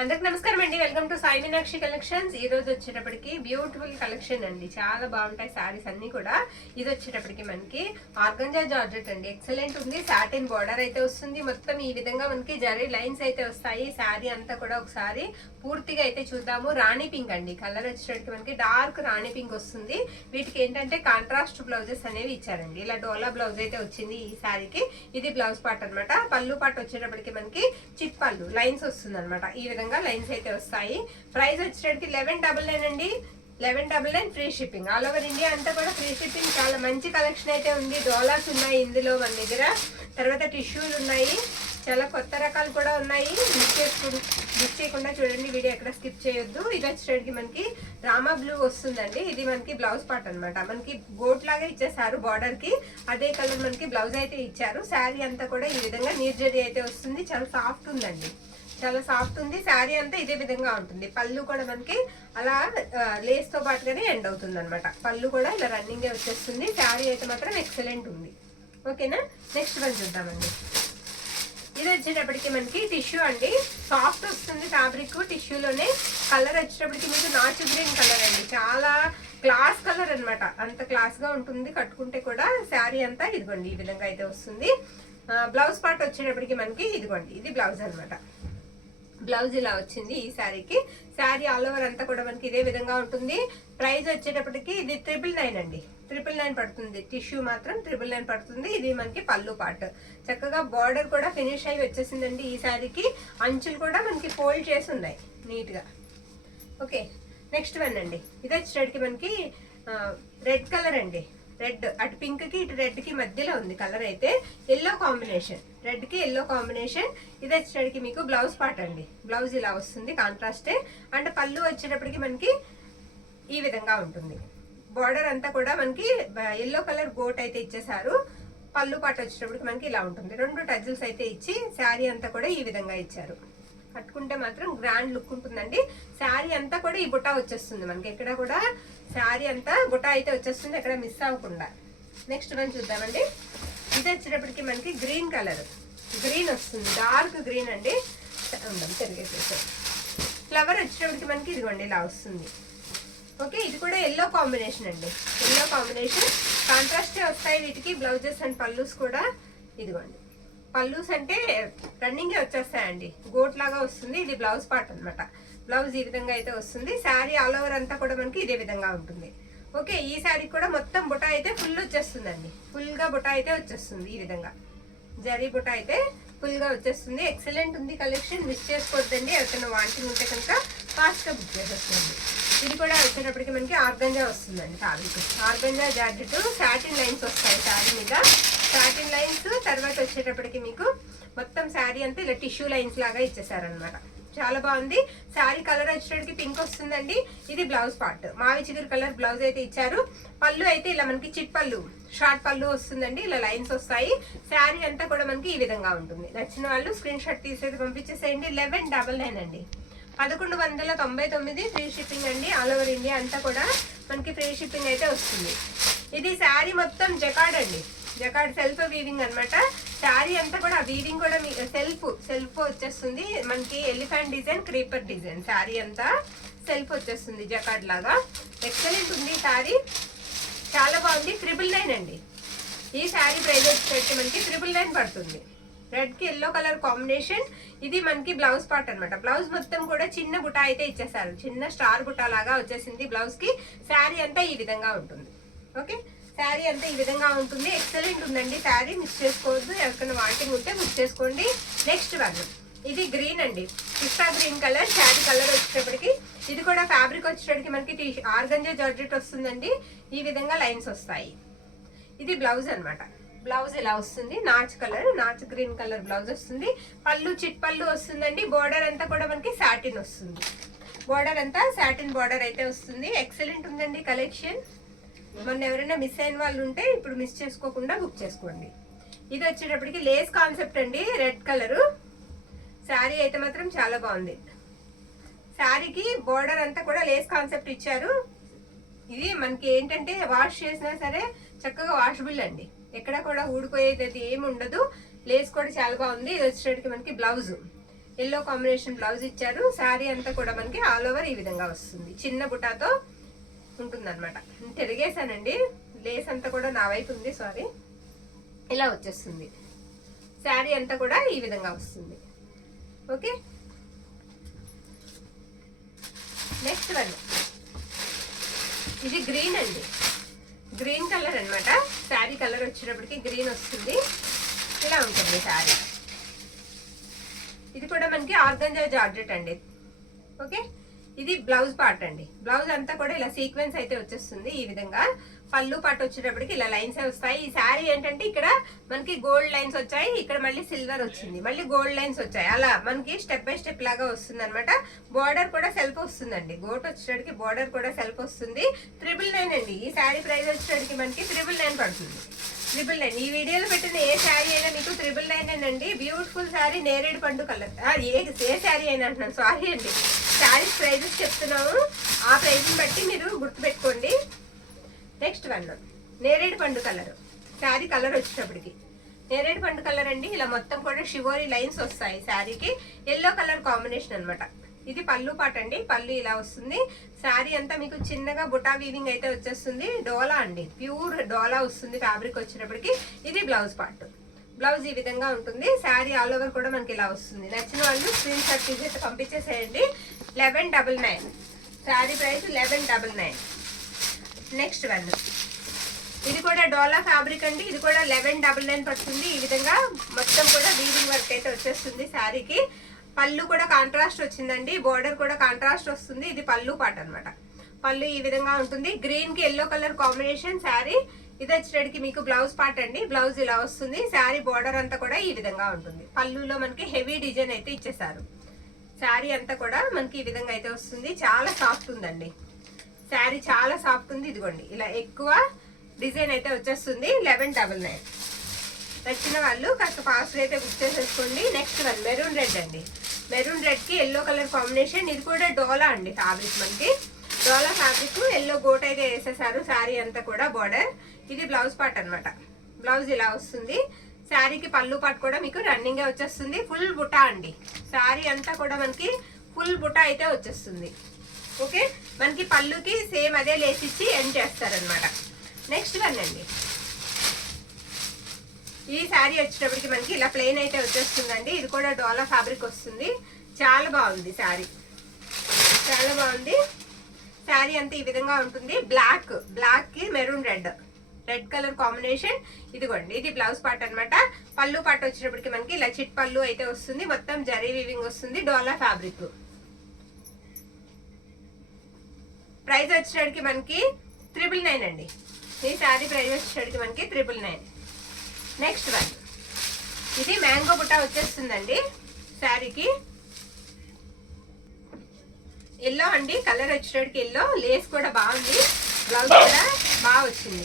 అందరికి నమస్కారం అండి. Welcome to Sai Meenakshi collections. ఈ రోజు వచ్చేటప్పటికి బ్యూటిఫుల్ కలెక్షన్ అండి. చాలా బాగుంటాయి సారీస్ అన్ని కూడా. ఇది వచ్చేటప్పటికి మనకి ఆర్గంజా జార్జెట్ అండి. ఎక్సలెంట్ ఉంది. సాటిన్ బార్డర్ అయితే వస్తుంది. మొత్తం ఈ విధంగా మనకి జరీ లైన్స్ అయితే వస్తాయి. శారీ అంతా కూడా ఒకసారి పూర్తిగా అయితే చూద్దాము. రాణి పింక్ అండి. కలర్ వచ్చేటప్పటికి మనకి డార్క్ రాణి పింక్ వస్తుంది. వీటికి ఏంటంటే కాంట్రాస్ట్ బ్లౌజెస్ అనేవి ఇచ్చారండి. ఇలా డోలా బ్లౌజ్ అయితే వచ్చింది ఈ శారీకి. ఇది బ్లౌజ్ పార్ట్ అనమాట. పళ్ళు పార్ట్ వచ్చేటప్పటికి మనకి చిట్ పళ్ళు లైన్స్ వస్తుంది అనమాట. ఈ విధంగా లైన్స్ అయితే వస్తాయి. ప్రైస్ వచ్చేటప్పటికి 1199 అండి. 1199 free shipping. All over India అంతా కూడా ఫ్రీ షిప్పింగ్. చాలా మంచి కలెక్షన్ అయితే ఉంది. డోలాస్ ఉన్నాయి ఇందులో మన దగ్గర. తర్వాత టిష్యూలు ఉన్నాయి. చాలా కొత్త రకాలు కూడా ఉన్నాయి. మిస్ చేయకుండా చూడండి, వీడియో ఎక్కడ స్కిప్ చేయొద్దు. ఇది వచ్చేటప్పటికి మనకి రామా బ్లూ వస్తుందండి. ఇది మనకి బ్లౌజ్ పార్ట్ అనమాట. మనకి గోట్ లాగా ఇచ్చేసారు బార్డర్ కి. అదే కలర్ మనకి బ్లౌజ్ అయితే ఇచ్చారు. శారీ అంతా కూడా ఈ విధంగా నీర్జరీ అయితే వస్తుంది. చాలా సాఫ్ట్ ఉందండి. చాలా సాఫ్ట్ ఉంది. శారీ అంతా ఇదే విధంగా ఉంటుంది. పళ్ళు కూడా మనకి అలా లేస్ తో పాటుగానే ఎండ్ అవుతుంది అనమాట. పళ్ళు కూడా ఇలా రన్నింగ్ వచ్చేస్తుంది. శారీ అయితే మాత్రం ఎక్సలెంట్ ఉంది. ఓకేనా, నెక్స్ట్ వన్ చూద్దామండి. ఇది వచ్చేటప్పటికి మనకి టిష్యూ అండి. సాఫ్ట్ వస్తుంది ఫ్యాబ్రిక్ టిష్యూలోనే. కలర్ వచ్చేటప్పటికి మీకు నాచు గ్రీన్ కలర్ అండి. చాలా క్లాస్ కలర్ అనమాట. అంత క్లాస్ గా ఉంటుంది కట్టుకుంటే కూడా. శారీ అంతా ఇదిగోండి ఈ విధంగా అయితే వస్తుంది. బ్లౌజ్ పార్ట్ వచ్చేటప్పటికి మనకి ఇదిగోండి ఇది బ్లౌజ్ అనమాట. బ్లౌజ్ ఇలా వచ్చింది ఈ శారీకి. శారీ ఆల్ ఓవర్ అంతా కూడా మనకి ఇదే విధంగా ఉంటుంది. ప్రైస్ వచ్చేటప్పటికి ఇది 999 అండి. 999 పడుతుంది. టిష్యూ మాత్రం 999 పడుతుంది. ఇది మనకి పళ్ళు పార్ట్. చక్కగా బార్డర్ కూడా ఫినిష్ అయి వచ్చేసిందండి ఈ శారీకి. అంచులు కూడా మనకి ఫోల్డ్ చేసి ఉన్నాయి నీట్ గా. ఓకే, నెక్స్ట్ వన్ అండి. ఇది వచ్చేటప్పటికి మనకి రెడ్ కలర్ అండి. రెడ్ అటు పింక్ కి ఇటు రెడ్ కి మధ్యలో ఉంది కలర్ అయితే. ఎల్లో కాంబినేషన్, రెడ్ కి ఎల్లో కాంబినేషన్. ఇది వచ్చేటప్పటికి మీకు బ్లౌజ్ పార్ట్ అండి. బ్లౌజ్ ఇలా వస్తుంది కాంట్రాస్టే. అండ్ పళ్ళు వచ్చేటప్పటికి మనకి ఈ విధంగా ఉంటుంది. బార్డర్ అంతా కూడా మనకి ఎల్లో కలర్ గోట్ అయితే ఇచ్చేసారు. పళ్ళు పార్ట్ వచ్చేటప్పటికి మనకి ఇలా ఉంటుంది. 2 టజిల్స్ అయితే ఇచ్చి శారీ అంతా కూడా ఈ విధంగా ఇచ్చారు. కట్టుకుంటే మాత్రం గ్రాండ్ లుక్ ఉంటుందండి. శారీ అంతా కూడా ఈ బుట్ట వచ్చేస్తుంది మనకి. ఎక్కడ కూడా శారీ అంతా బుట్ట అయితే వచ్చేస్తుంది, ఎక్కడ మిస్ అవ్వకుండా. నెక్స్ట్ వన్ చూద్దామండి. ఇది వచ్చేటప్పటికి మనకి గ్రీన్ కలర్. గ్రీన్ వస్తుంది, డార్క్ గ్రీన్ అండి. తిరిగేసేసారు. ఫ్లవర్ వచ్చేటప్పటికి మనకి ఇదిగోండి ఇలా వస్తుంది. ఓకే, ఇది కూడా ఎల్లో కాంబినేషన్ అండి. ఎల్లో కాంబినేషన్ కాంట్రాస్టే వస్తాయి వీటికి బ్లౌజెస్ అండ్ పల్లూస్ కూడా. ఇదిగోండి పల్లూస్ అంటే రన్నింగే వచ్చేస్తాయండి. గోట్ లాగా వస్తుంది. ఇది బ్లౌజ్ పార్ట్ అనమాట. బ్లౌజ్ ఈ విధంగా అయితే వస్తుంది. శారీ ఆల్ ఓవర్ అంతా కూడా మనకి ఇదే విధంగా ఉంటుంది. ఓకే, ఈ శారీ కూడా మొత్తం బుట్ట అయితే ఫుల్ వచ్చేస్తుందండి. ఫుల్ గా బుట్ట అయితే వచ్చేస్తుంది ఈ విధంగా. జరీ బుట్ట అయితే ఫుల్ గా వచ్చేస్తుంది. ఎక్సలెంట్ ఉంది కలెక్షన్. మిస్ చేసుకోవద్దండి. ఎవరికైనా వాంటింగ్ ఉంటే కనుక ఫాస్ట్ గా బుక్ చేసేస్తుంది. ఇది కూడా వచ్చేటప్పటికి మనకి ఆర్గంజా వస్తుందండి. Fabric organza georgette. Satin lines వస్తాయి శారీ మీద. సాటిన్ లైన్స్ తర్వాత వచ్చేటప్పటికి మీకు మొత్తం శారీ అంతా ఇలా టిష్యూ లైన్స్ లాగా ఇచ్చేసారనమాట. చాలా బాగుంది. శారీ కలర్ వచ్చేటప్పటికి పింక్ వస్తుందండి. ఇది బ్లౌజ్ పార్ట్. మావి చిగురు కలర్ బ్లౌజ్ అయితే ఇచ్చారు. పళ్ళు అయితే ఇలా మనకి చిట్ పళ్ళు, షార్ట్ పళ్ళు వస్తుందండి. ఇలా లైన్స్ వస్తాయి. శారీ అంతా కూడా మనకి ఈ విధంగా ఉంటుంది. నచ్చిన వాళ్ళు స్క్రీన్ షాట్ తీసేది పంపించేసేయండి. 1199 అండి. 1199 ఫ్రీ షిప్పింగ్ అండి. ఆల్ ఓవర్ ఇండియా అంతా కూడా మనకి ఫ్రీ షిప్పింగ్ అయితే వస్తుంది. ఇది శారీ మొత్తం జకార్డ్ అండి. జకార్డ్ సెల్ఫ్ వీవింగ్ అనమాట. శారీ అంతా కూడా వీవింగ్ కూడా సెల్ఫ్ వచ్చేస్తుంది మనకి. Elephant design, creeper design. Sari అంతా సెల్ఫ్ వచ్చేస్తుంది జకార్డ్ లాగా. ఎక్సలెంట్ ఉంది శారీ. చాలా బాగుంది. 999 అండి. ఈ శారీ ప్రైస్ వచ్చి మనకి 999 పడుతుంది. రెడ్ కి ఎల్లో కలర్ కాంబినేషన్. ఇది మనకి బ్లౌజ్ పార్ట్ అనమాట. బ్లౌజ్ మొత్తం కూడా చిన్న బుట్ట అయితే ఇచ్చేసారు. చిన్న స్టార్ బుట్ట లాగా వచ్చేసింది బ్లౌజ్ కి. శారీ అంతా ఈ విధంగా ఉంటుంది. ఓకే, శారీ అంతా ఈ విధంగా ఉంటుంది. ఎక్సలెంట్ ఉందండి శారీ. మిస్ చేసుకోవద్దు. ఎవరికైనా వాంటింగ్ ఉంటే మిస్ చేసుకోండి. Next one. ఇది గ్రీన్ అండి. పిస్తా గ్రీన్ కలర్. శారీ కలర్ వచ్చేటప్పటికి ఇది కూడా ఫ్యాబ్రిక్ వచ్చేటప్పటికి మనకి ఆర్గంజా జార్జెట్ వస్తుందండి. ఈ విధంగా లైన్స్ వస్తాయి. ఇది బ్లౌజ్ అనమాట. బ్లౌజ్ ఇలా వస్తుంది. Notch colour, notch green colour blouse వస్తుంది. పళ్ళు చిట్ పళ్ళు వస్తుందండి. బోర్డర్ అంతా కూడా మనకి సాటిన్ వస్తుంది. బోర్డర్ అంతా సాటిన్ బోర్డర్ అయితే వస్తుంది. ఎక్సలెంట్ ఉందండి కలెక్షన్. మొన్న ఎవరైనా మిస్ అయిన వాళ్ళు ఉంటే ఇప్పుడు మిస్ చేసుకోకుండా బుక్ చేసుకోండి. ఇది వచ్చేటప్పటికి లేస్ కాన్సెప్ట్ అండి. Red colour. శారీ అయితే మాత్రం చాలా బాగుంది. శారీకి బోర్డర్ అంతా కూడా లేస్ కాన్సెప్ట్ ఇచ్చారు. ఇది మనకి ఏంటంటే వాష్ చేసినా సరే చక్కగా వాషబుల్ అండి. ఎక్కడ కూడా ఊడిపోయేది ఏమి ఉండదు. లేస్ కూడా చాలా బాగుంది. ఇది వచ్చేటప్పటికి మనకి బ్లౌజ్ ఎల్లో కాంబినేషన్ బ్లౌజ్ ఇచ్చారు. శారీ అంతా కూడా మనకి ఆల్ ఓవర్ ఈ విధంగా వస్తుంది. చిన్న బుటాతో ఉంటుందన్నమాట. తిరిగేసానండి, లేస్ అంతా కూడా నా వైపు ఉంది, సారీ. ఇలా వచ్చేస్తుంది శారీ అంతా కూడా ఈ విధంగా వస్తుంది. ఓకే, నెక్స్ట్ వన్ ఇది గ్రీన్ అండి, గ్రీన్ కలర్ అన్నమాట. శారీ కలర్ వచ్చేటప్పటికి గ్రీన్ వస్తుంది. ఇలా ఉంటుంది శారీ. ఇది కూడా మనకి ఆర్గంజా జార్జెట్ అండి. ఓకే, ఇది బ్లౌజ్ పార్ట్ అండి. బ్లౌజ్ అంతా కూడా ఇలా సీక్వెన్స్ అయితే వచ్చేస్తుంది ఈ విధంగా. పళ్ళు పార్ట్ వచ్చేటప్పటికి ఇలా లైన్స్ వస్తాయి. ఈ శారీ ఏంటంటే ఇక్కడ మనకి గోల్డ్ లైన్స్ వచ్చాయి, ఇక్కడ మళ్ళీ సిల్వర్ వచ్చింది, మళ్ళీ గోల్డ్ లైన్స్ వచ్చాయి. అలా మనకి స్టెప్ బై స్టెప్ లాగా వస్తుంది అనమాట. బార్డర్ కూడా సెల్ఫ్ వస్తుందండి. గోట్ వచ్చేటప్పటికి బార్డర్ కూడా సెల్ఫ్ వస్తుంది. 999 అండి. ఈ శారీ ప్రైస్ వచ్చేటప్పటికి మనకి 999 పడుతుంది. 999. ఈ వీడియోలో పెట్టిన ఏ శారీ అయినా మీకు 999 అండి. బ్యూటిఫుల్ శారీ, నేరేడు పండు కలర్. ఏ శారీ అయినా అంటున్నాను, సారీ అండి. శారీస్ ప్రైజెస్ చెప్తున్నాము, ఆ ప్రైజ్ని బట్టి మీరు గుర్తుపెట్టుకోండి. నెక్స్ట్ వన్ నేరేడు పండు కలర్. శారీ కలర్ వచ్చేటప్పటికి నేరేడు పండు కలర్ అండి. ఇలా మొత్తం కూడా షివోరీ లైన్స్ వస్తాయి శారీకి. ఎల్లో కలర్ కాంబినేషన్ అనమాట. ఇది పళ్ళు పాట అండి. పళ్ళు ఇలా వస్తుంది. శారీ అంతా మీకు చిన్నగా బుటా వీవింగ్ అయితే వచ్చేస్తుంది. డోలా అండి, ప్యూర్ డోలా వస్తుంది ఫ్యాబ్రిక్ వచ్చేటప్పటికి. ఇది బ్లౌజ్ పార్ట్. బ్లౌజ్ ఈ విధంగా ఉంటుంది. శారీ ఆల్ ఓవర్ కూడా మనకి ఇలా వస్తుంది. నచ్చిన వాళ్ళు స్క్రీన్ షాట్ తీసి పంపించేసేయండి. 1199 శారీ ప్రైస్ 1199. నెక్స్ట్ వన్ ఇది కూడా డోలా ఫ్యాబ్రిక్ అండి. ఇది కూడా 1199 పడుతుంది. ఈ విధంగా మొత్తం కూడా వీవింగ్ వర్క్ అయితే వచ్చేస్తుంది శారీకి. పళ్ళు కూడా కాంట్రాస్ట్ వచ్చిందండి. బోర్డర్ కూడా కాంట్రాస్ట్ వస్తుంది. ఇది పళ్ళు పాట అనమాట. పళ్ళు ఈ విధంగా ఉంటుంది. గ్రీన్ కి ఎల్లో కలర్ కాంబినేషన్ శారీ. ఇది వచ్చేటికి మీకు బ్లౌజ్ పార్ట్ అండి. బ్లౌజ్ ఇలా వస్తుంది. శారీ బోర్డర్ అంతా కూడా ఈ విధంగా ఉంటుంది. పళ్ళులో మనకి హెవీ డిజైన్ అయితే ఇచ్చేసారు. శారీ అంతా కూడా మనకి ఈ విధంగా అయితే వస్తుంది. చాలా సాఫ్ట్ ఉందండి శారీ, చాలా సాఫ్ట్ ఉంది. ఇదిగోండి ఇలా ఎక్కువ డిజైన్ అయితే వచ్చేస్తుంది. 1199. నచ్చిన వాళ్ళు కాస్త ఫాస్ట్ అయితే బుక్ చేసేసుకోండి. నెక్స్ట్ వన్ మెరూన్ రెడ్ అండి. మెరూన్ రెడ్ కి ఎల్లో కలర్ కాంబినేషన్. ఇది కూడా డోలా అండి ఫ్యాబ్రిక్. మనకి డోలా ఫ్యాబ్రిక్, ఎల్లో గోట్ అయితే వేసేసారు శారీ అంతా కూడా. బోర్డర్ ఇది బ్లౌజ్ పార్ట్ అనమాట. బ్లౌజ్ ఇలా వస్తుంది. శారీకి పళ్ళు పార్ట్ కూడా మీకు రన్నింగ్ వచ్చేస్తుంది. ఫుల్ బుటా అండి. శారీ అంతా కూడా మనకి ఫుల్ బుటా అయితే వచ్చేస్తుంది. ఓకే, మనకి పళ్ళుకి సేమ్ అదే లేస్ ఇచ్చి ఎండ్ చేస్తారనమాట. నెక్స్ట్ వన్ అండి. ఈ శారీ వచ్చేటప్పటికి మనకి ఇలా ప్లెయిన్ అయితే వచ్చేస్తుందండి. ఇది కూడా డోలా ఫ్యాబ్రిక్ వస్తుంది. చాలా బాగుంది శారీ, చాలా బాగుంది. శారీ అంతా ఈ విధంగా ఉంటుంది. బ్లాక్ కి మెరూన్ రెడ్ కలర్ కాంబినేషన్. ఇదిగోండి ఇది బ్లౌజ్ పార్ట్ అనమాట. పళ్ళు పార్ట్ వచ్చేటప్పటికి మనకి ఇలా చిట్ పళ్ళు అయితే వస్తుంది. మొత్తం జరీ వీవింగ్ వస్తుంది. డోలా ఫ్యాబ్రిక్. ప్రైస్ వచ్చేటికి మనకి 999 అండి. ఈ శారీ ప్రైస్ వచ్చేటికి మనకి 999. నెక్స్ట్ వన్ ఇది మ్యాంగో బుట్ట వచ్చేస్తుందండి శారీకి. ఎల్లో అండి కలర్ వచ్చేటికి ఎల్లో. లేస్ కూడా బాగుంది. బ్లౌజ్ కూడా బాగా వచ్చింది.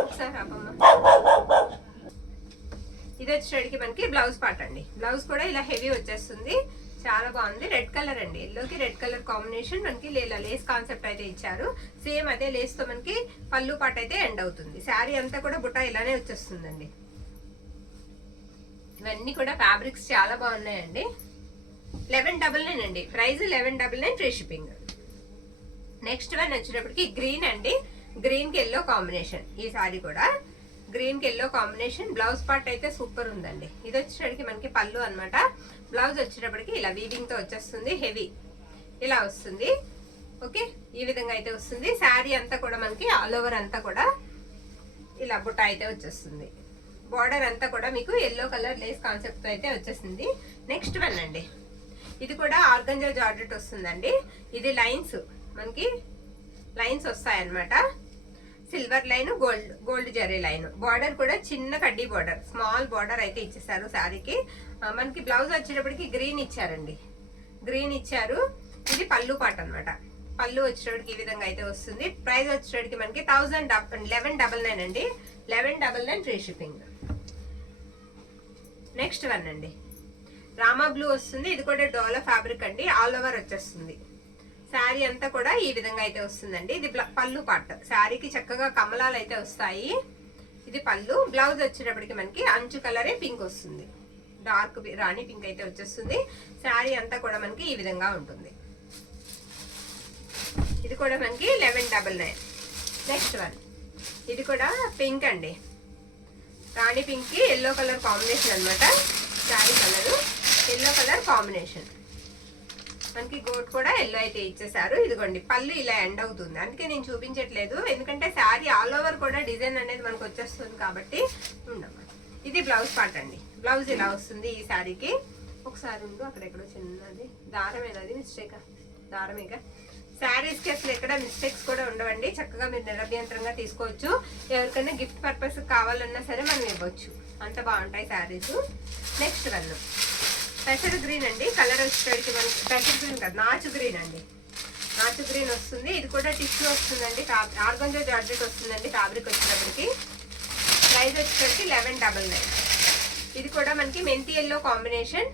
ఒకసారి ఇది వచ్చేటికి మనకి బ్లౌజ్ పార్ట్ అండి. బ్లౌజ్ కూడా ఇలా హెవీ వచ్చేస్తుంది. చాలా బాగుంది. రెడ్ కలర్ అండి. ఎల్లోకి రెడ్ కలర్ కాంబినేషన్. మనకి లేస్ కాన్సెప్ట్ అయితే ఇచ్చారు. సేమ్ అదే లేస్ తో మనకి పళ్ళు పాట అయితే ఎండ్ అవుతుంది. శారీ అంతా కూడా బుట్ట ఇలానే వచ్చేస్తుందండి. ఇవన్నీ కూడా ఫ్యాబ్రిక్స్ చాలా బాగున్నాయండి. 1199 అండి. Price 1199, free shipping. Next one వచ్చేటప్పటికి గ్రీన్ అండి. గ్రీన్ కి ఎల్లో కాంబినేషన్. ఈ శారీ కూడా గ్రీన్ కి ఎల్లో కాంబినేషన్. బ్లౌజ్ పార్ట్ అయితే సూపర్ ఉందండి. ఇది వచ్చేటప్పటికి మనకి పళ్ళు అనమాట. బ్లౌజ్ వచ్చేటప్పటికి ఇలా వీవింగ్ తో వచ్చేస్తుంది. హెవీ ఇలా వస్తుంది. ఓకే, ఈ విధంగా అయితే వస్తుంది. శారీ అంతా కూడా మనకి ఆల్ ఓవర్ అంతా కూడా ఇలా బుట్ట అయితే వచ్చేస్తుంది. బార్డర్ అంతా కూడా మీకు ఎల్లో కలర్ లేస్ కాన్సెప్ట్ అయితే వచ్చేసింది. నెక్స్ట్ వన్ అండి. ఇది కూడా ఆర్గంజా జార్జెట్ వస్తుందండి. ఇది లైన్స్ మనకి లైన్స్ వస్తాయి అన్నమాట. Silver line, gold zari line. Border కూడా చిన్న కడ్డీ బార్డర్, స్మాల్ బార్డర్ అయితే ఇచ్చేసారు శారీకి. మనకి బ్లౌజ్ వచ్చేటప్పటికి గ్రీన్ ఇచ్చారండి. గ్రీన్ ఇచ్చారు. ఇది పళ్ళు పాట అనమాట. పళ్ళు వచ్చేటప్పటికి ఈ విధంగా అయితే వస్తుంది. ప్రైస్ వచ్చేటప్పటికి మనకి 1199 అండి. 1199, ఫ్రీ షిప్పింగ్. నెక్స్ట్ వన్ అండి. రామా బ్లూ వస్తుంది. ఇది కూడా డోలా ఫ్యాబ్రిక్ అండి. ఆల్ ఓవర్ వచ్చేస్తుంది. శారీ అంతా కూడా ఈ విధంగా అయితే వస్తుందండి. ఇది పళ్ళు పార్ట్. శారీకి చక్కగా కమలాలు అయితే వస్తాయి. ఇది పళ్ళు. బ్లౌజ్ వచ్చేటప్పటికి మనకి అంచు కలరే పింక్ వస్తుంది. డార్క్ రాణి పింక్ అయితే వచ్చేస్తుంది. శారీ అంతా కూడా మనకి ఈ విధంగా ఉంటుంది. ఇది కూడా మనకి 1199. నెక్స్ట్ వన్ ఇది కూడా పింక్ అండి, రాణి పింక్ కి ఎల్లో కలర్ కాంబినేషన్ అనమాట. Sari colour yellow colour combination, మనకి గోట్ కూడా ఎల్లో అయితే ఇచ్చేసారు. ఇదిగోండి పళ్ళు ఇలా ఎండ్ అవుతుంది, అందుకే నేను చూపించట్లేదు, ఎందుకంటే శారీ ఆల్ ఓవర్ కూడా డిజైన్ అనేది మనకు వచ్చేస్తుంది కాబట్టి ఉండమ్మా. ఇది బ్లౌజ్ పార్ట్ అండి. బ్లౌజ్ ఇలా వస్తుంది ఈ శారీకి. ఒకసారి ఉండు, అక్కడెక్కడో చిన్నది దారమేనది మిస్టేక్, దారమేగా. శారీస్ కి అసలు ఎక్కడ మిస్టేక్స్ కూడా ఉండవండి, చక్కగా మీరు నిరభ్యంతరంగా తీసుకోవచ్చు. ఎవరికైనా గిఫ్ట్ పర్పస్ కావాలన్నా సరే మనం ఇవ్వచ్చు, అంత బాగుంటాయి శారీస్. నెక్స్ట్ వన్ పెసర్ గ్రీన్ అండి, కలర్ వచ్చేటికి మనకి పెసర్ గ్రీన్ కాదు, నాచు గ్రీన్ అండి. నాచు గ్రీన్ వస్తుంది. ఇది కూడా టిష్యూ వస్తుందండి, ఆర్గంజా జార్జెట్ వస్తుందండి ఫ్యాబ్రిక్ వచ్చేటప్పటికి. ప్రైస్ వచ్చేసరికి 1199. ఇది కూడా మనకి మెంతి ఎల్లో కాంబినేషన్.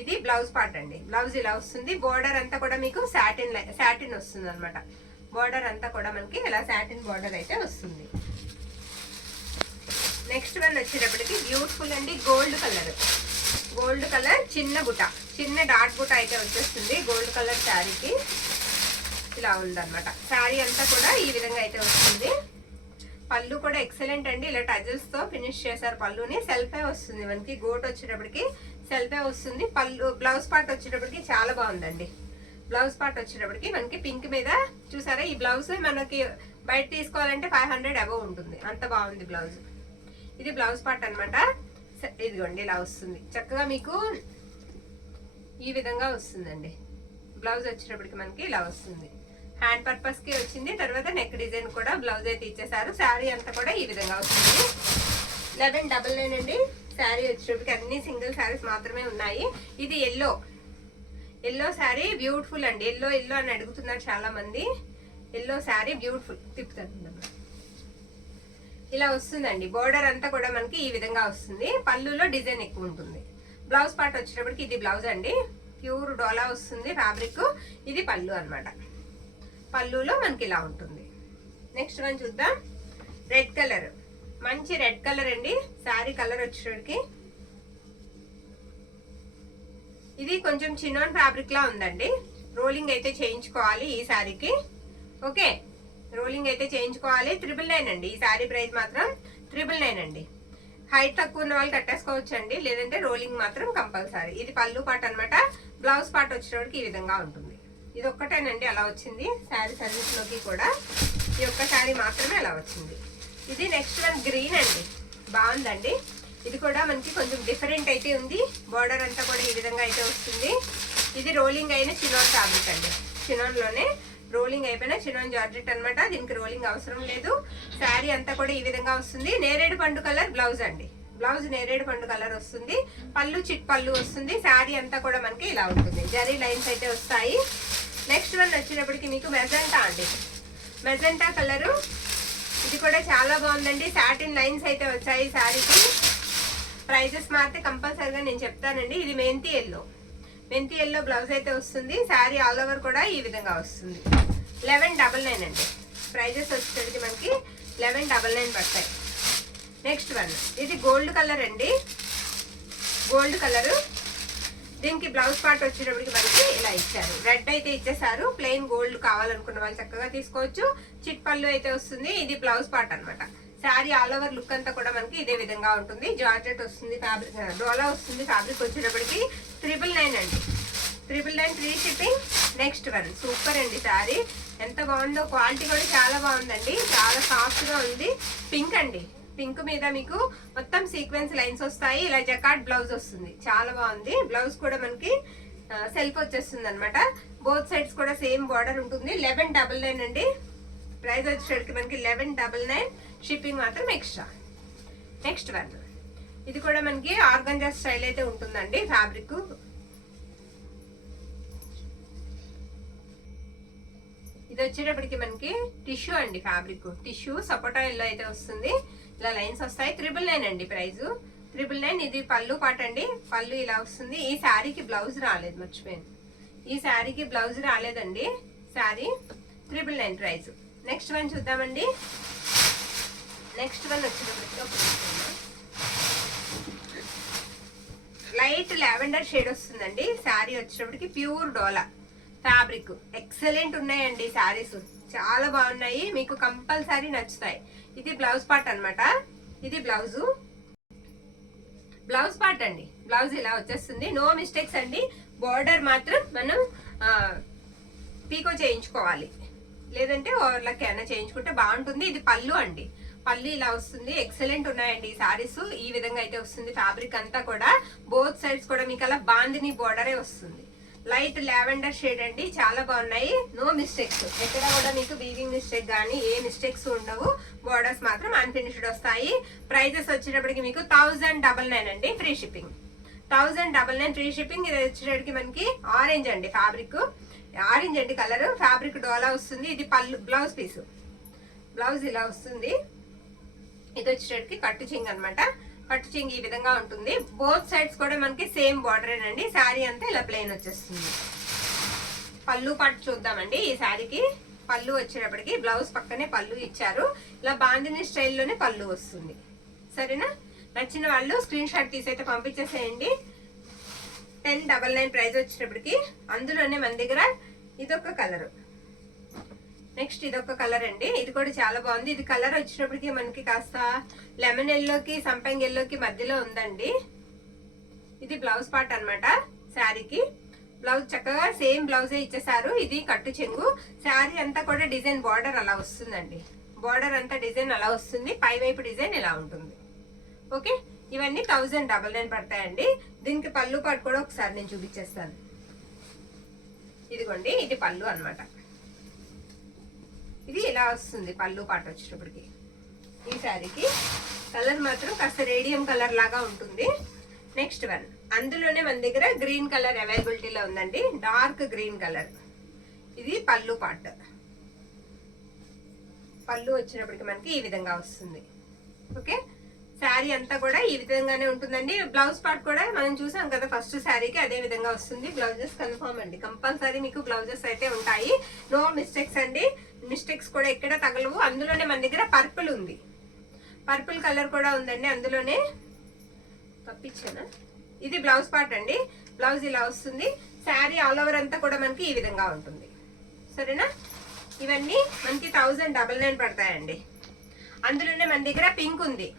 ఇది బ్లౌజ్ పార్ట్ అండి. బ్లౌజ్ ఇలా వస్తుంది. బోర్డర్ అంతా కూడా మీకు సాటిన్ వస్తుంది అనమాట. బోర్డర్ అంతా కూడా మనకి ఇలా సాటిన్ బోర్డర్ అయితే వస్తుంది. నెక్స్ట్ వన్ వచ్చేటప్పటికి బ్యూటిఫుల్ అండి, గోల్డ్ కలర్. గోల్డ్ కలర్ చిన్న బుట్ట, చిన్న డాట్ బుట్ట అయితే వచ్చేస్తుంది గోల్డ్ కలర్ శారీకి. ఇలా ఉందన్నమాట. శారీ అంతా కూడా ఈ విధంగా అయితే వస్తుంది. పళ్ళు కూడా ఎక్సలెంట్ అండి, ఇలా టజల్స్ తో ఫినిష్ చేశారు పళ్ళుని. సెల్ఫే వస్తుంది మనకి, గోట్ వచ్చేటప్పటికి సెల్ఫే వస్తుంది. పళ్ళు బ్లౌజ్ పార్ట్ వచ్చేటప్పటికి చాలా బాగుందండి. బ్లౌజ్ పార్ట్ వచ్చేటప్పటికి మనకి పింక్ మీద చూసారా, ఈ బ్లౌజ్ మనకి బయట తీసుకోవాలంటే 500 అబవ్ ఉంటుంది, అంత బాగుంది బ్లౌజ్. ఇది బ్లౌజ్ పార్ట్ అనమాట. ఇదిగోండి ఇలా వస్తుంది, చక్కగా మీకు ఈ విధంగా వస్తుందండి. బ్లౌజ్ వచ్చేటప్పటికి మనకి ఇలా వస్తుంది. హ్యాండ్ పర్పస్ కి వచ్చింది. తర్వాత నెక్ డిజైన్ కూడా బ్లౌజ్ అయితే ఇచ్చేసారు. శారీ అంతా కూడా ఈ విధంగా వస్తుంది. 1199 అండి. శారీ వచ్చేటప్పటికి అన్ని సింగిల్ శారీస్ మాత్రమే ఉన్నాయి. ఇది ఎల్లో, ఎల్లో శారీ బ్యూటిఫుల్ అండి. ఎల్లో ఎల్లో అని అడుగుతున్నారు చాలా మంది. ఎల్లో శారీ బ్యూటిఫుల్, తిప్పుతాను. ఇలా వస్తుందండి. బోర్డర్ అంతా కూడా మనకి ఈ విధంగా వస్తుంది. పళ్ళులో డిజైన్ ఎక్కువ ఉంటుంది. బ్లౌజ్ పార్ట్ వచ్చేటప్పటికి ఇది బ్లౌజ్ అండి, ప్యూర్ డోలా వస్తుంది ఫ్యాబ్రిక్. ఇది పళ్ళు అనమాట. పళ్ళులో మనకి ఇలా ఉంటుంది. నెక్స్ట్ వన్ చూద్దాం. రెడ్ కలర్, మంచి రెడ్ కలర్ అండి. శారీ కలర్ వచ్చేటప్పటికి ఇది కొంచెం చిన్నోన్ ఫ్యాబ్రిక్ లా ఉందండి. రోలింగ్ అయితే చేయించుకోవాలి ఈ శారీకి. ఓకే, రోలింగ్ అయితే చేయించుకోవాలి. 999 అండి. ఈ శారీ ప్రైస్ మాత్రం 999 అండి. హైట్ తక్కువ ఉన్న వాళ్ళు కట్టేసుకోవచ్చు అండి, లేదంటే రోలింగ్ మాత్రం కంపల్సరీ. ఇది పళ్ళు పార్ట్ అనమాట. బ్లౌజ్ పార్ట్ వచ్చేటప్పటికి ఈ విధంగా ఉంటుంది. ఇది ఒక్కటేనండి అలా వచ్చింది శారీ సర్వీస్ లోకి కూడా. ఈ ఒక్క శారీ మాత్రమే అలా వచ్చింది. ఇది నెక్స్ట్ వన్ గ్రీన్ అండి, బాగుందండి. ఇది కూడా మనకి కొంచెం డిఫరెంట్ అయితే ఉంది. బోర్డర్ అంతా కూడా ఈ విధంగా అయితే వస్తుంది. ఇది రోలింగ్ అయిన చినాన్ ఫ్యాబ్రిక్ అండి. చినాన్ లోనే రోలింగ్ అయిపోయిన చినాన్ జార్జెట్ అనమాట. దీనికి రోలింగ్ అవసరం లేదు. శారీ అంతా కూడా ఈ విధంగా వస్తుంది. నేరేడు పండు కలర్ బ్లౌజ్ అండి. బ్లౌజ్ నేరేడు పండు కలర్ వస్తుంది. పళ్ళు చిట్ పళ్ళు వస్తుంది. శారీ అంతా కూడా మనకి ఇలా ఉంటుంది. జరీ లైన్స్ అయితే వస్తాయి. నెక్స్ట్ వన్ వచ్చేటప్పటికి మీకు మెజెంటా అండి. మెజెంటా కలరు, ఇది కూడా చాలా బాగుందండి. సాటిన్ లైన్స్ అయితే వచ్చాయి శారీకి. ప్రైజెస్ మారితే కంపల్సరీగా నేను చెప్తానండి. ఇది మెంతి ఎల్లో, మెంతి ఎల్లో బ్లౌజ్ అయితే వస్తుంది. శారీ ఆల్ ఓవర్ కూడా ఈ విధంగా వస్తుంది. 1199 అండి. ప్రైజెస్ వచ్చేసరికి మనకి 1199 పడతాయి. నెక్స్ట్ వన్ ఇది గోల్డ్ కలర్ అండి. గోల్డ్ కలరు, దీనికి బ్లౌజ్ పార్ట్ వచ్చేటప్పటికి మనకి ఇలా ఇచ్చారు. రెడ్ అయితే ఇచ్చేసారు. ప్లెయిన్ గోల్డ్ కావాలనుకున్న వాళ్ళు చక్కగా తీసుకోవచ్చు. చిట్ పళ్ళు అయితే వస్తుంది. ఇది బ్లౌజ్ పార్ట్ అనమాట. శారీ ఆల్ ఓవర్ లుక్ అంతా కూడా మనకి ఇదే విధంగా ఉంటుంది. జార్జెట్ వస్తుంది, ఫ్యాబ్రిక్ డోలా వస్తుంది. ఫ్యాబ్రిక్ వచ్చేటప్పటికి 999 అండి. 999 free shipping. Next one super అండి. శారీ ఎంత బాగుందో, క్వాలిటీ కూడా చాలా బాగుందండి. చాలా సాఫ్ట్ గా ఉంది. పింక్ అండి. పింక్ మీద మీకు మొత్తం సీక్వెన్స్ లైన్స్ వస్తాయి. ఇలా జకార్డ్ బ్లౌజ్ వస్తుంది. చాలా బాగుంది. బ్లౌజ్ కూడా మనకి సెల్ఫ్ వచ్చేస్తుంది అనమాట. బోత్ సైడ్స్ కూడా సేమ్ బార్డర్ ఉంటుంది. 1199 అండి. ప్రైస్ వచ్చేసరికి మనకి 1199. షిప్పింగ్ మాత్రం ఎక్స్ట్రా. నెక్స్ట్ వన్ ఇది కూడా మనకి ఆర్గంజా స్టైల్ అయితే ఉంటుందండి ఫ్యాబ్రిక్. ఇది వచ్చేటప్పటికి మనకి టిష్యూ అండి. ఫ్యాబ్రిక్ టిష్యూ సపోటా ఎల్లో అయితే వస్తుంది. ఇలా లైన్స్ వస్తాయి. 999 అండి ప్రైస్. 999. ఇది పళ్ళు పాట అండి. పళ్ళు ఇలా వస్తుంది. ఈ శారీకి బ్లౌజ్ రాలేదు, మర్చిపోయాను. ఈ శారీకి బ్లౌజ్ రాలేదండి. శారీ 999 ప్రైస్. నెక్స్ట్ వన్ చూద్దామండి. నెక్స్ట్ వన్ వచ్చేటప్పటికి లైట్ లావెండర్ షేడ్ వస్తుందండి. శారీ వచ్చేటప్పటికి ప్యూర్ డోలా ఫ్యాబ్రిక్. ఎక్సలెంట్ ఉన్నాయండి శారీస్, చాలా బాగున్నాయి, మీకు కంపల్సరీ నచ్చుతాయి. ఇది బ్లౌజ్ పార్ట్ అన్నమాట. ఇది బ్లౌజ్ పార్ట్ అండి. బ్లౌజ్ ఇలా వచ్చేస్తుంది, నో మిస్టేక్స్ అండి. బోర్డర్ మాత్రం మనం పీకో చేయించుకోవాలి, లేదంటే ఓవర్లక్ అయినా చేయించుకుంటే బాగుంటుంది. ఇది పళ్ళు అండి, పళ్ళు ఇలా వస్తుంది. ఎక్సలెంట్ ఉన్నాయండి ఈ సారీస్. ఈ విధంగా అయితే వస్తుంది ఫ్యాబ్రిక్ అంతా కూడా. బోత్ సైడ్స్ కూడా మీకు అలా బాందిని బోర్డరే వస్తుంది. లైట్ లావెండర్ షేడ్ అండి, చాలా బాగున్నాయి, నో మిస్టేక్స్. ఎక్కడ కూడా మీకు వీవింగ్ మిస్టేక్ కానీ ఏ మిస్టేక్స్ ఉండవు. బోర్డర్స్ మాత్రం అన్ఫినిష్డ్ వస్తాయి. ప్రైజెస్ వచ్చేటప్పటికి మీకు 1099 అండి, ఫ్రీ షిప్పింగ్. 1099 free shipping. ఇది వచ్చేటప్పటికి మనకి ఆరెంజ్ అండి ఫ్యాబ్రిక్, ఆరెంజ్ అండి కలర్. ఫ్యాబ్రిక్ డోలా వస్తుంది. ఇది పళ్ళు, బ్లౌజ్ పీస్. బ్లౌజ్ ఇలా వస్తుంది. ఇది వచ్చేటప్పటికి కట్టు చింగ్ అనమాట. కట్టు చింగ్ ఈ విధంగా ఉంటుంది. బోత్ సైడ్స్ కూడా మనకి సేమ్ బార్డర్ అండి. శారీ అంతా ఇలా ప్లెయిన్ వచ్చేస్తుంది. పళ్ళు పాటు చూద్దామండి. ఈ శారీకి పళ్ళు వచ్చేటప్పటికి బ్లౌజ్ పక్కనే పళ్ళు ఇచ్చారు. ఇలా బాందిని స్టైల్లోనే పళ్ళు వస్తుంది. సరేనా? నచ్చిన వాళ్ళు స్క్రీన్ షాట్ తీసి అయితే పంపించేసేయండి. 1099 ప్రైస్ వచ్చేటప్పటికి. అందులోనే మన దగ్గర ఇదొక కలర్, నెక్స్ట్ ఇదొక కలర్ అండి. ఇది కూడా చాలా బాగుంది. ఇది కలర్ వచ్చేటప్పటికి మనకి కాస్త లెమన్ ఎల్లోకి సంపంగి ఎల్లోకి మధ్యలో ఉందండి. ఇది బ్లౌజ్ పార్ట్ అన్నమాట. శారీకి బ్లౌజ్ చక్కగా సేమ్ బ్లౌజే ఇచ్చేసారు. ఇది కట్టు చెంగు. శారీ అంతా కూడా డిజైన్ బార్డర్ అలా వస్తుందండి. బార్డర్ అంతా డిజైన్ అలా వస్తుంది. పై వైపు డిజైన్ ఇలా ఉంటుంది. ఓకే, ఇవన్నీ 1099 పడతాయండి. దీనికి పళ్ళు పాటు కూడా ఒకసారి నేను చూపించేస్తాను. ఇదిగోండి, ఇది పళ్ళు అన్నమాట. ఇది ఇలా వస్తుంది పళ్ళు పాటు వచ్చేటప్పటికి. ఈ శారీకి కలర్ మాత్రం కాస్త రేడియం కలర్ లాగా ఉంటుంది. నెక్స్ట్ వన్, అందులోనే మన దగ్గర గ్రీన్ కలర్ అవైలబిలిటీలో ఉందండి, డార్క్ గ్రీన్ కలర్. ఇది పళ్ళు పార్ట్. పళ్ళు వచ్చినప్పటికి మనకి ఈ విధంగా వస్తుంది. ఓకే, శారీ అంతా కూడా ఈ విధంగానే ఉంటుందండి. బ్లౌజ్ పార్ట్ కూడా మనం చూసాం కదా ఫస్ట్ శారీకి, అదే విధంగా వస్తుంది. బ్లౌజెస్ కన్ఫర్మ్ అండి, కంపల్సరీ మీకు బ్లౌజెస్ అయితే ఉంటాయి. నో మిస్టేక్స్ అండి, మిస్టేక్స్ కూడా ఎక్కడ తగలవు. అందులోనే మన దగ్గర పర్పుల్ ఉంది, పర్పుల్ కలర్ కూడా ఉందండి. అందులోనే తప్పించానా. ఇది బ్లౌజ్ పార్ట్ అండి. బ్లౌజ్ ఇలా వస్తుంది. శారీ ఆల్ ఓవర్ అంతా కూడా మనకి ఈ విధంగా ఉంటుంది. సరేనా? ఇవన్నీ మనకి 1099 పడతాయండి. అందులోనే మన దగ్గర పింక్ ఉంది.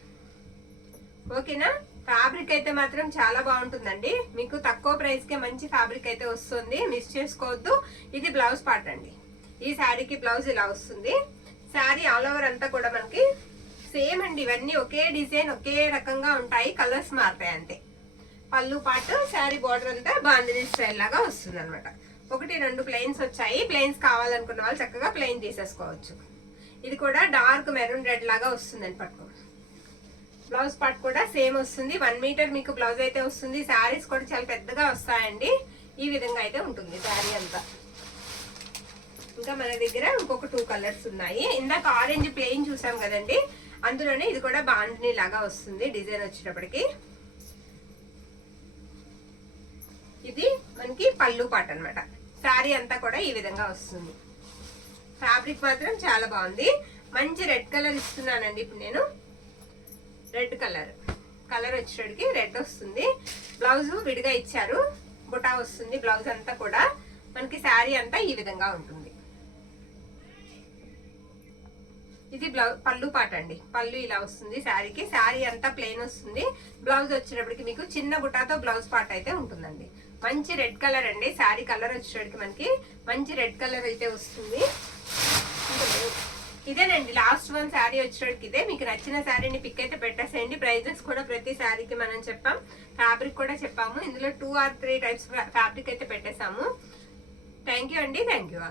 ఓకేనా? ఫ్యాబ్రిక్ అయితే మాత్రం చాలా బాగుంటుందండి. మీకు తక్కువ ప్రైస్ కే మంచి ఫ్యాబ్రిక్ అయితే వస్తుంది, మిస్ చేసుకోవద్దు. ఇది బ్లౌజ్ పార్ట్ అండి. ఈ శారీకి బ్లౌజ్ ఇలా వస్తుంది. శారీ ఆల్ ఓవర్ అంతా కూడా మనకి సేమ్ అండి. ఇవన్నీ ఒకే డిజైన్, ఒకే రకంగా ఉంటాయి, కలర్స్ మారుతాయి అంతే. పళ్ళు పార్ట్, శారీ బార్డర్ అంతా బాందిని స్టైల్ లాగా వస్తుంది అనమాట. 1-2 ప్లెయిన్స్ వచ్చాయి. ప్లెయిన్స్ కావాలనుకున్న వాళ్ళు చక్కగా ప్లెయిన్ తీసేసుకోవచ్చు. ఇది కూడా డార్క్ మెరూన్ రెడ్ లాగా వస్తుందండి పట్టుకో. బ్లౌజ్ పార్ట్ కూడా సేమ్ వస్తుంది. 1 మీటర్ మీకు బ్లౌజ్ అయితే వస్తుంది. శారీస్ కూడా చాలా పెద్దగా వస్తాయండి. ఈ విధంగా అయితే ఉంటుంది శారీ అంతా. ఇంకా మన దగ్గర ఇంకొక 2 కలర్స్ ఉన్నాయి. ఇందాక ఆరెంజ్ ప్లెయిన్ చూసాం కదండి, అందులోనే ఇది కూడా బాందిని లాగా వస్తుంది డిజైన్ వచ్చేటప్పటికి. ఇది మనకి పళ్ళు పార్ట్ అన్నమాట. శారీ అంతా కూడా ఈ విధంగా వస్తుంది. ఫ్యాబ్రిక్ మాత్రం చాలా బాగుంది. మంచి రెడ్ కలర్ ఇస్తున్నానండి ఇప్పుడు నేను. రెడ్ కలర్ వచ్చేటికి రెడ్ వస్తుంది. బ్లౌజ్ విడిగా ఇచ్చారు, బుటా వస్తుంది. బ్లౌజ్ అంతా కూడా మనకి శారీ అంతా ఈ విధంగా ఉంటుంది. ఇది పళ్ళు పాట అండి. పళ్ళు ఇలా వస్తుంది శారీకి. శారీ అంతా ప్లెయిన్ వస్తుంది. బ్లౌజ్ వచ్చేటప్పటికి మీకు చిన్న బుటాతో బ్లౌజ్ పార్ట్ అయితే ఉంటుందండి. మంచి రెడ్ కలర్ అండి. శారీ కలర్ వచ్చేటప్పటికి మనకి మంచి రెడ్ కలర్ అయితే వస్తుంది. ఇదేనండి లాస్ట్ వన్ శారీ వచ్చేటప్పటికి ఇదే. మీకు నచ్చిన శారీని పిక్ అయితే పెట్టేసేయండి. ప్రైజెస్ కూడా ప్రతి శారీకి మనం చెప్పాం, ఫ్యాబ్రిక్ కూడా చెప్పాము. ఇందులో 2 or 3 టైప్స్ ఫ్యాబ్రిక్ అయితే పెట్టేసాము. థ్యాంక్ యూ అండి. Thank you.